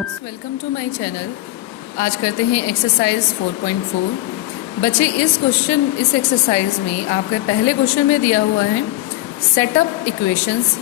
Welcome to my channel. आज करते हैं एक्सरसाइज 4.4। बच्चे इस एक्सरसाइज में आपके पहले क्वेश्चन में दिया हुआ है सेटअप इक्वेशंस।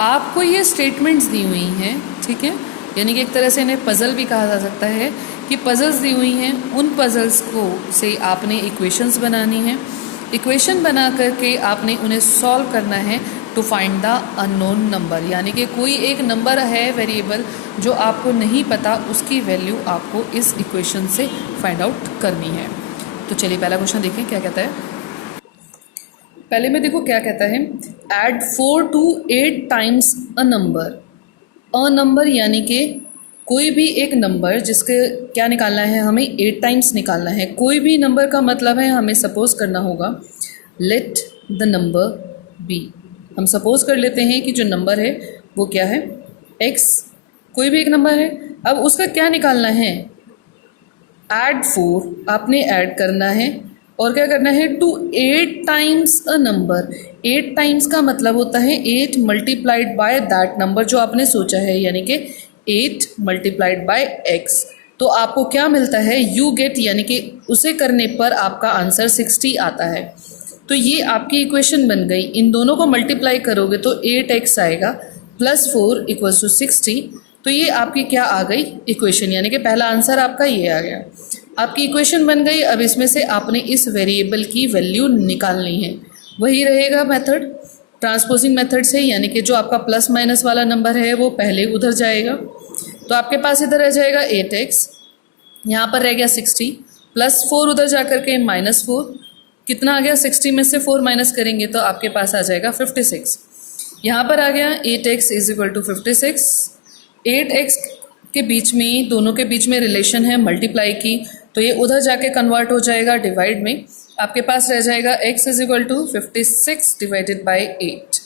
आपको ये स्टेटमेंट्स दी हुई हैं, ठीक है, यानी कि एक तरह से इन्हें पज़ल भी कहा जा सकता है कि पज़ल्स दी हुई हैं, उन पज़ल्स को से आपने इक्वेशंस बनानी है। इक्वेशन बना करके आपने उन्हें सॉल्व करना है to find the unknown number, यानी कि कोई एक नंबर है वेरिएबल जो आपको नहीं पता, उसकी वैल्यू आपको इस इक्वेशन से फाइंड आउट करनी है। तो चलिए पहला क्वेश्चन देखें क्या कहता है। पहले में देखो क्या कहता है, add 4 to 8 times a number यानी कि कोई भी एक नंबर जिसके क्या निकालना है, हमें 8 टाइम्स निकालना है। कोई भी नंबर का मतलब है हमें सपोज करना होगा लेट द नंबर बी। हम सपोज कर लेते हैं कि जो नंबर है वो क्या है, x। कोई भी एक नंबर है, अब उसका क्या निकालना है, ऐड 4, आपने ऐड करना है और क्या करना है, to 8 times a number. 8 times का मतलब होता है 8 मल्टीप्लाइड बाय दैट नंबर जो आपने सोचा है, यानी कि 8 मल्टीप्लाइड बाय x। तो आपको क्या मिलता है, यू गेट, यानी कि उसे करने पर आपका आंसर 60 आता है। तो ये आपकी इक्वेशन बन गई। इन दोनों को मल्टीप्लाई करोगे तो 8x आएगा प्लस 4 इक्वल्स टू 60। तो ये आपकी क्या आ गई इक्वेशन, यानी कि पहला आंसर आपका ये आ गया। आपकी इक्वेशन बन गई। अब इसमें से आपने इस वेरिएबल की वैल्यू निकालनी है। वही रहेगा मेथड, ट्रांसपोजिंग मेथड से, यानी कि जो आपका प्लस माइनस वाला नंबर है वो पहले उधर जाएगा। तो आपके पास इधर रह जाएगा 8x, यहाँ पर रह गया 60, प्लस 4 उधर जा करके माइनस 4, कितना आ गया, 60 में से 4 माइनस करेंगे तो आपके पास आ जाएगा 56। यहाँ पर आ गया 8x is equal to 56। 8x के बीच में, दोनों के बीच में रिलेशन है मल्टीप्लाई की, तो ये उधर जाके कन्वर्ट हो जाएगा डिवाइड में। आपके पास रह जाएगा x is equal to 56 divided by 8।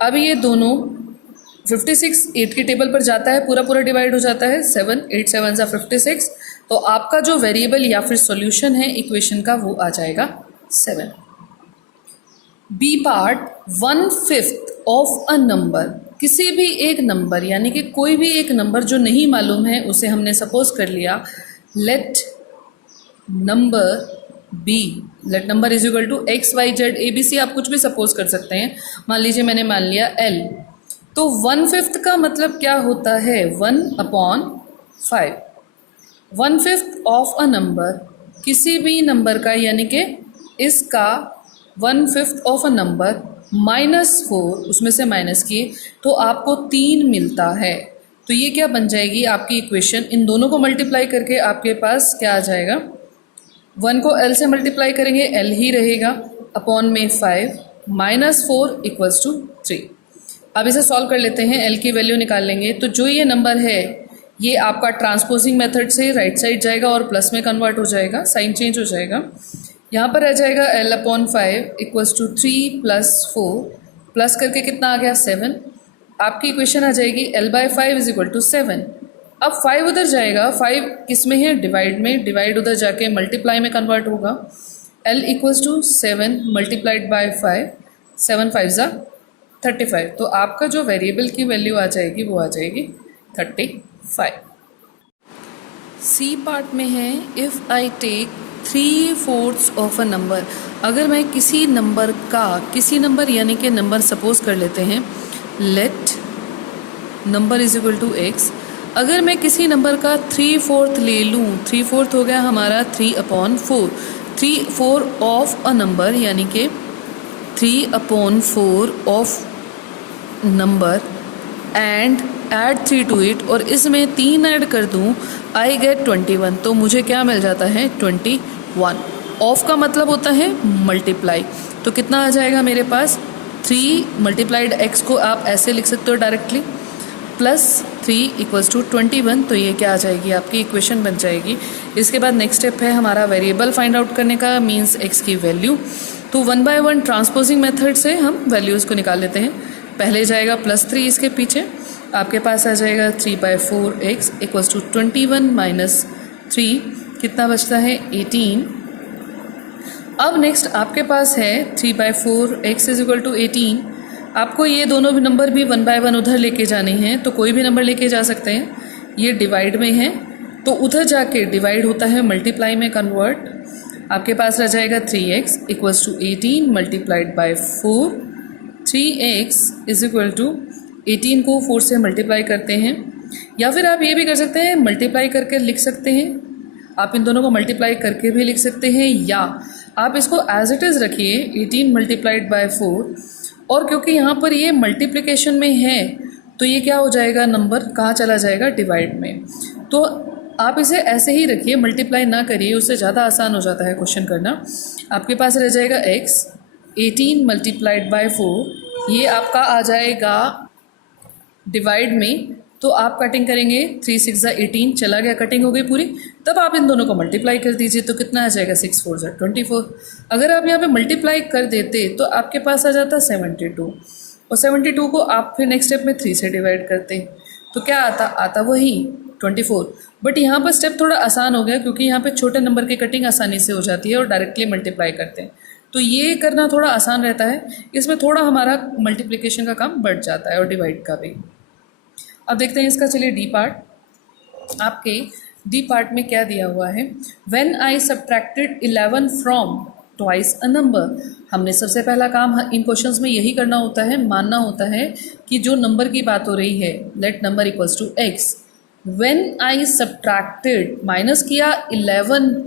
अब ये दोनों 56 8 की टेबल पर जाता है, पूरा पूरा डिवाइड हो जाता है, 7 8 7 सा 56। तो आपका जो वेरिएबल या फिर सॉल्यूशन है इक्वेशन का वो आ जाएगा 7। B part, 1/5 of a number. किसी भी एक नंबर, यानी कि कोई भी एक नंबर जो नहीं मालूम है उसे हमने सपोज कर लिया let number be. Let number is equal to x y z a b c, आप कुछ भी सपोज कर सकते हैं। मान लीजिए मैंने मान लिया एल। तो 1/5 का मतलब क्या होता है, 1/5। 1/5 ऑफ अ नंबर, किसी भी नंबर का, यानी कि इसका 1/5 ऑफ अ नंबर -4, उसमें से माइनस किए तो आपको 3 मिलता है। तो ये क्या बन जाएगी आपकी इक्वेशन। इन दोनों को मल्टीप्लाई करके आपके पास क्या आ जाएगा, 1 को L से मल्टीप्लाई करेंगे L ही रहेगा, अपॉन में 5 -4 इक्वल्स टू 3। अब इसे सॉल्व कर लेते हैं, L की वैल्यू निकाल लेंगे। तो जो ये नंबर है ये आपका ट्रांसपोजिंग मेथड से राइट साइड जाएगा और प्लस में कन्वर्ट हो जाएगा, साइन चेंज हो जाएगा। यहाँ पर रह जाएगा L/5 इक्वल्स टू 3 + 4, प्लस करके कितना आ गया 7। आपकी इक्वेशन आ जाएगी L/5 इज इक्वल टू 7। अब 5 उधर जाएगा, 5 किस में है, डिवाइड में, डिवाइड उधर जाके मल्टीप्लाई में कन्वर्ट होगा। L equals to 7 multiplied by 5, 7 5 ज़ा 35। तो आपका जो वेरिएबल की वैल्यू आ जाएगी वो आ जाएगी 35। सी पार्ट में है, if I take 3/4 of a number. अगर मैं किसी नंबर का, किसी नंबर यानी कि नंबर सपोज कर लेते हैं let number is equal to x। अगर मैं किसी नंबर का 3/4 ले लूँ, 3/4 हो गया हमारा 3/4, 3/4 ऑफ अ नंबर, यानी कि 3/4 of number and add 3 to it, और इसमें 3 ऐड कर दूँ, आई गेट 21। तो मुझे क्या मिल जाता है 21। ऑफ का मतलब होता है मल्टीप्लाई। तो कितना आ जाएगा मेरे पास, 3 मल्टीप्लाइड x को आप ऐसे लिख सकते हो डायरेक्टली, +3 इक्वल्स टू 21। तो ये क्या आ जाएगी आपकी इक्वेशन बन जाएगी। इसके बाद नेक्स्ट स्टेप है हमारा वेरिएबल फाइंड आउट करने का, मीन्स x की वैल्यू। तो 1 बाय 1 ट्रांसपोजिंग मेथड से हम वैल्यूज़ को निकाल लेते हैं। पहले जाएगा +3, इसके पीछे आपके पास आ जाएगा 3/4x इक्वल्स टू 21 माइनस 3, कितना बचता है 18। अब नेक्स्ट आपके पास है 3/4x इज इक्वल टू 18। आपको ये दोनों भी नंबर भी 1 बाय 1 उधर लेके जाने हैं, तो कोई भी नंबर लेके जा सकते हैं। ये डिवाइड में है, तो उधर जाके डिवाइड होता है मल्टीप्लाई में कन्वर्ट। आपके पास रह जाएगा 3x equals to 18 multiplied by 4। 3x is equal to 18 को 4 से मल्टीप्लाई करते हैं, या फिर आप ये भी कर सकते हैं मल्टीप्लाई करके लिख सकते हैं। आप इन दोनों को मल्टीप्लाई करके भी लिख सकते हैं, या आप इसको एज इट इज़ रखिए 18 मल्टीप्लाइड बाय 4। और क्योंकि यहाँ पर ये मल्टीप्लिकेशन में है तो ये क्या हो जाएगा, नंबर कहाँ चला जाएगा, डिवाइड में। तो आप इसे ऐसे ही रखिए, मल्टीप्लाई ना करिए, उससे ज़्यादा आसान हो जाता है क्वेश्चन करना। आपके पास रह जाएगा x 18 मल्टीप्लाइड बाय 4, ये आपका आ जाएगा डिवाइड में। तो आप कटिंग करेंगे, 3 6 18 चला गया, कटिंग हो गई पूरी। तब आप इन दोनों को मल्टीप्लाई कर दीजिए, तो कितना आ जाएगा 6 4 24। अगर आप यहाँ पे मल्टीप्लाई कर देते तो आपके पास आ जाता 72, और 72 को आप फिर नेक्स्ट स्टेप में 3 से डिवाइड करते तो क्या आता वही 24। बट यहाँ पर स्टेप थोड़ा आसान हो गया, क्योंकि यहाँ पे छोटे नंबर की कटिंग आसानी से हो जाती है और डायरेक्टली मल्टीप्लाई करते हैं, तो ये करना थोड़ा आसान रहता है। इसमें थोड़ा हमारा मल्टीप्लिकेशन का काम बढ़ जाता है और डिवाइड का भी। अब देखते हैं इसका, चलिए डी पार्ट। आपके डी पार्ट में क्या दिया हुआ है, when I subtracted 11 from twice a number. हमने सबसे पहला काम इन क्वेश्चंस में यही करना होता है, मानना होता है कि जो नंबर की बात हो रही है, let number equals to x. When I subtracted, minus किया 11,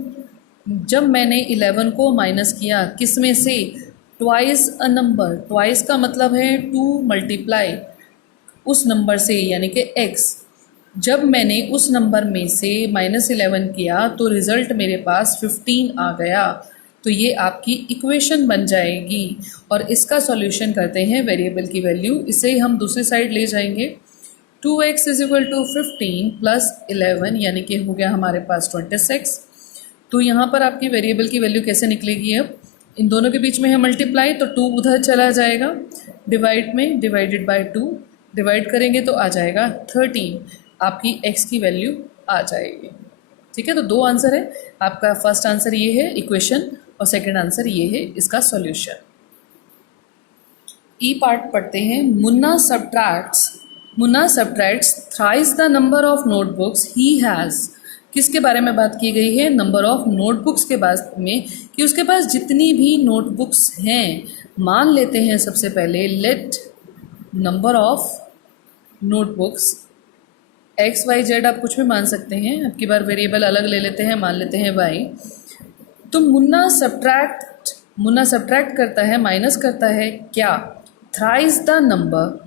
जब मैंने 11 को माइनस किया किस में से, ट्वाइस अ नंबर। ट्वाइस का मतलब है 2 मल्टीप्लाई उस नंबर से, यानी कि x। जब मैंने उस नंबर में से -11 किया तो रिज़ल्ट मेरे पास 15 आ गया। तो ये आपकी इक्वेशन बन जाएगी, और इसका सॉल्यूशन करते हैं वेरिएबल की वैल्यू, इसे हम दूसरी साइड ले जाएंगे। 2x is equal to 15 plus 11, यानी कि हो गया हमारे पास 26। तो यहाँ पर आपकी वेरिएबल की वैल्यू कैसे निकलेगी, अब इन दोनों के बीच में है मल्टीप्लाई, तो 2 उधर चला जाएगा, डिवाइड में डिवाइडेड बाय 2, डिवाइड करेंगे तो आ जाएगा 13, आपकी x की वैल्यू आ जाएगी। ठीक है, तो 2 आंसर है आपका। फर्स्ट आंसर ये है इक्वेशन, और सेकंड आंसर ये है इसका सॉल्यूशन। ई पार्ट पढ़ते हैं। Munna subtracts thrice the number of notebooks he has. किसके बारे में बात की गई है, नंबर ऑफ नोटबुक्स के बारे में, कि उसके पास जितनी भी नोटबुक्स हैं। मान लेते हैं सबसे पहले, let number of notebooks x y z, आप कुछ भी मान सकते हैं, अब की बार वेरिएबल अलग ले लेते हैं, मान लेते हैं वाई। तो मुन्ना सब्ट्रैक्ट करता है, माइनस करता है क्या, थ्राइस द नंबर।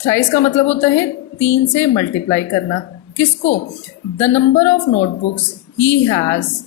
थ्राइस का मतलब होता है 3 से मल्टीप्लाई करना, किसको, the number of notebooks he has.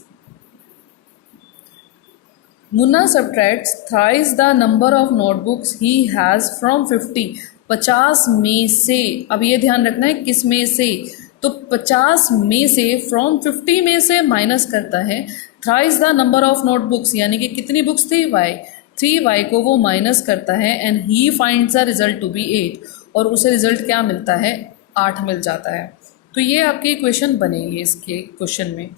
Munna subtracts thrice the number of notebooks he has from 50, 50 में से। अब ये ध्यान रखना है किस में से, तो 50 में से, फ्रॉम 50 में से माइनस करता है thrice the number of notebooks, यानी कि कितनी बुक्स थी, y। 3y को वो माइनस करता है, and he finds the result to be 8, और उसे रिजल्ट क्या मिलता है, 8 मिल जाता है। तो ये आपकी इक्वेशन बनेगी इसके क्वेश्चन में।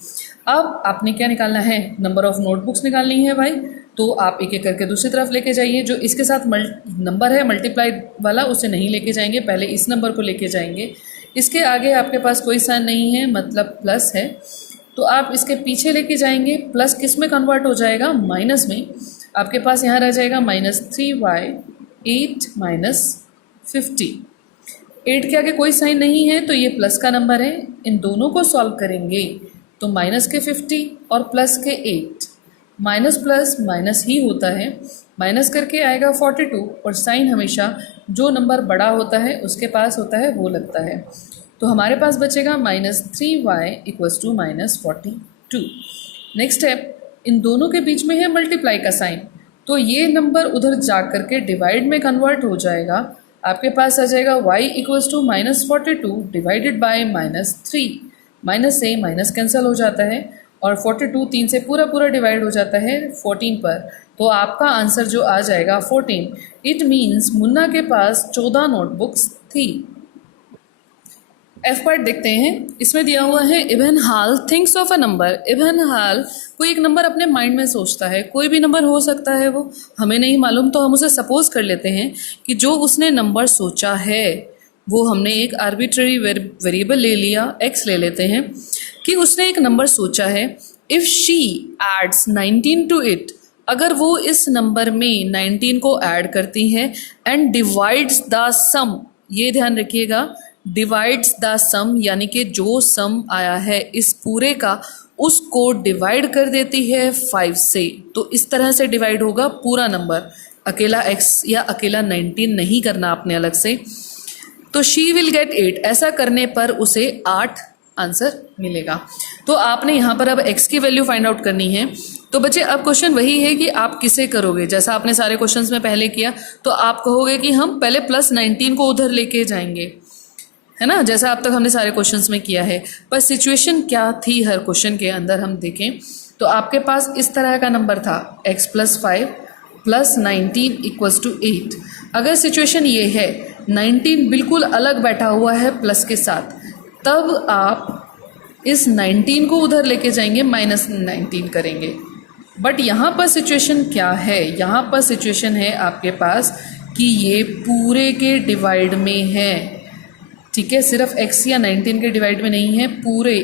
अब आपने क्या निकालना है, नंबर ऑफ नोटबुक्स निकालनी है भाई। तो आप एक एक करके दूसरी तरफ लेके जाइए, जो इसके साथ नंबर है मल्टीप्लाई वाला उसे नहीं लेके जाएंगे, पहले इस नंबर को लेके जाएंगे। इसके आगे आपके पास कोई साइन नहीं है, मतलब प्लस है, तो आप इसके पीछे लेके जाएंगे। प्लस किस में कन्वर्ट हो जाएगा, माइनस में। आपके पास यहाँ रह जाएगा -3y 8 -50। 8 के आगे कोई साइन नहीं है, तो ये प्लस का नंबर है। इन दोनों को सॉल्व करेंगे तो माइनस के 50 और प्लस के 8, माइनस प्लस माइनस ही होता है, माइनस करके आएगा 42, और साइन हमेशा जो नंबर बड़ा होता है उसके पास होता है वो लगता है। तो हमारे पास बचेगा -3y equals to -42। Next step, इन दोनों के बीच में है मल्टीप्लाई का साइन, तो ये नंबर उधर जा कर के डिवाइड में कन्वर्ट हो जाएगा। आपके पास आ जाएगा y equals to -42 divided by -3। Minus से माइनस कैंसिल हो जाता है, और 42 3 से पूरा पूरा डिवाइड हो जाता है 14 पर। तो आपका आंसर जो आ जाएगा 14। इट मीन्स मुन्ना के पास 14 नोटबुक्स थी। एफ पार्ट देखते हैं। इसमें दिया हुआ है इब्न हाल थिंक्स ऑफ अ नंबर। इब्न हाल कोई एक नंबर अपने माइंड में सोचता है, कोई भी नंबर हो सकता है, वो हमें नहीं मालूम, तो हम उसे सपोज कर लेते हैं कि जो उसने नंबर सोचा है वो हमने एक आर्बिट्ररी वेरिएबल ले लिया, x ले लेते हैं, कि उसने एक नंबर सोचा है। If she adds 19 to it, अगर वो इस नंबर में 19 को ऐड करती है एंड डिवाइड्स द सम, ये ध्यान रखिएगा, डिवाइड्स द सम यानी कि जो सम आया है इस पूरे का उसको डिवाइड कर देती है 5 से। तो इस तरह से डिवाइड होगा पूरा नंबर, अकेला x या अकेला 19 नहीं करना आपने अलग से। तो शी विल गेट 8, ऐसा करने पर उसे 8 आंसर मिलेगा। तो आपने यहाँ पर अब x की वैल्यू फाइंड आउट करनी है। तो बच्चे अब क्वेश्चन वही है कि आप किसे करोगे, जैसा आपने सारे क्वेश्चंस में पहले किया। तो आप कहोगे कि हम पहले +19 को उधर लेके जाएंगे, है ना, जैसा अब तक हमने सारे क्वेश्चंस में किया है। पर सिचुएशन क्या थी हर क्वेश्चन के अंदर हम देखें तो आपके पास इस तरह का नंबर था x + 5 + 19 = 8। अगर सिचुएशन ये है 19 बिल्कुल अलग बैठा हुआ है प्लस के साथ, तब आप इस 19 को उधर लेके जाएंगे, -19 करेंगे। बट यहाँ पर सिचुएशन क्या है, यहाँ पर सिचुएशन है आपके पास कि ये पूरे के डिवाइड में है, ठीक है, सिर्फ x या 19 के डिवाइड में नहीं है,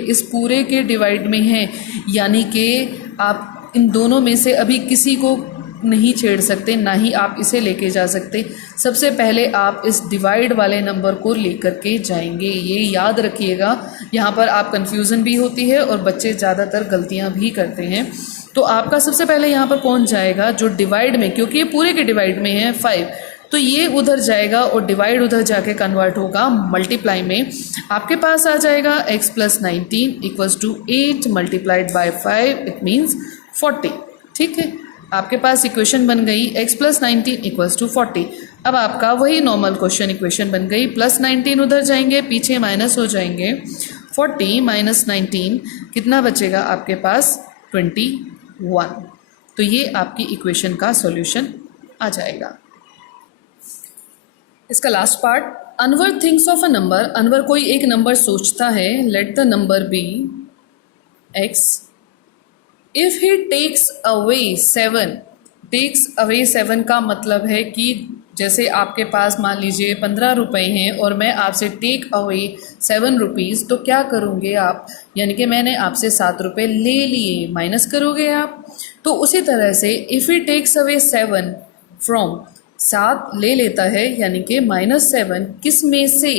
इस पूरे के डिवाइड में है। यानी कि आप इन दोनों में से अभी किसी को नहीं छेड़ सकते, ना ही आप इसे लेके जा सकते। सबसे पहले आप इस डिवाइड वाले नंबर को लेकर के जाएंगे, ये याद रखिएगा। यहाँ पर आप कंफ्यूजन भी होती है और बच्चे ज़्यादातर गलतियाँ भी करते हैं। तो आपका सबसे पहले यहाँ पर कौन जाएगा, जो डिवाइड में, क्योंकि ये पूरे के डिवाइड में है 5, तो ये उधर जाएगा और डिवाइड उधर जाके कन्वर्ट होगा मल्टीप्लाई में। आपके पास आ जाएगा x + 19 = 8 × 5, इट मीन्स 40। ठीक है, आपके पास इक्वेशन बन गई x + 19 = 40। अब आपका वही नॉर्मल क्वेश्चन इक्वेशन बन गई, +19 उधर जाएंगे, पीछे माइनस हो जाएंगे, 40 - 19 कितना बचेगा आपके पास, 21। तो ये आपकी इक्वेशन का सॉल्यूशन आ जाएगा। इसका last part, Anwar thinks of a number. Anwar कोई एक नंबर सोचता है, let the number be x। If he takes away 7, takes away 7 का मतलब है कि जैसे आपके पास मान लीजिए 15 रुपये हैं और मैं आपसे टेक अवे 7 रुपीज़, तो क्या करोगे आप, यानी कि मैंने आपसे 7 रुपये ले लिए, माइनस करोगे आप। तो उसी तरह से if he takes away 7 from, 7 ले लेता है यानी कि -7 किस में से,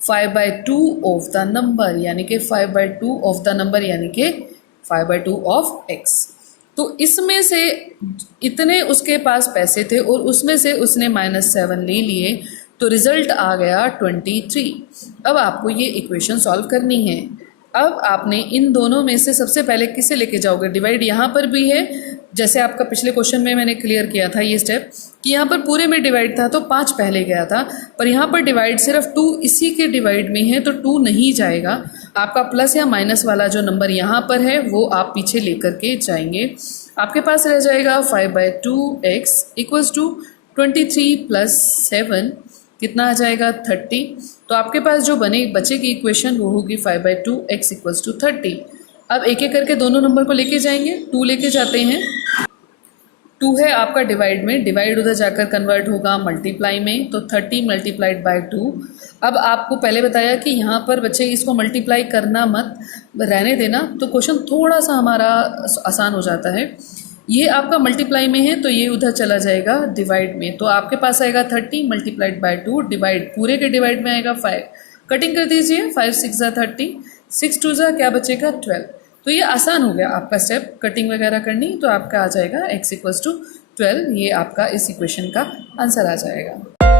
5/2 ऑफ द नंबर, यानी कि 5/2 ऑफ द नंबर, यानी कि 5/2 ऑफ x। तो इसमें से इतने उसके पास पैसे थे और उसमें से उसने -7 ले लिए, तो रिज़ल्ट आ गया 23। अब आपको ये इक्वेशन सॉल्व करनी है। अब आपने इन दोनों में से सबसे पहले किसे लेके जाओगे, डिवाइड यहाँ पर भी है, जैसे आपका पिछले क्वेश्चन में मैंने क्लियर किया था ये स्टेप कि यहाँ पर पूरे में डिवाइड था तो 5 पहले गया था, पर यहाँ पर डिवाइड सिर्फ 2 इसी के डिवाइड में है, तो 2 नहीं जाएगा। आपका प्लस या माइनस वाला जो नंबर यहाँ पर है वो आप पीछे लेकर के जाएंगे। आपके पास रह जाएगा 5/2x = 23 + 7 कितना आ जाएगा, 30। तो आपके पास जो बचेगी इक्वेशन वो होगी 5/2x = 30। अब एक एक करके दोनों नंबर को लेके जाएंगे, 2 लेके जाते हैं, 2 है आपका डिवाइड में, डिवाइड उधर जाकर कन्वर्ट होगा मल्टीप्लाई में, तो 30 × 2। अब आपको पहले बताया कि यहाँ पर बच्चे इसको मल्टीप्लाई करना मत, रहने देना, तो क्वेश्चन थोड़ा सा हमारा आसान हो जाता है। ये आपका मल्टीप्लाई में है तो ये उधर चला जाएगा डिवाइड में, तो आपके पास आएगा 30 × 2, डिवाइड पूरे के डिवाइड में आएगा 5, कटिंग कर दीजिए, 5 × 6 = 30, 6 × 2 क्या बचेगा, 12। तो ये आसान हो गया आपका स्टेप, कटिंग वगैरह करनी, तो आपका आ जाएगा x = 12। ये आपका इस इक्वेशन का आंसर आ जाएगा।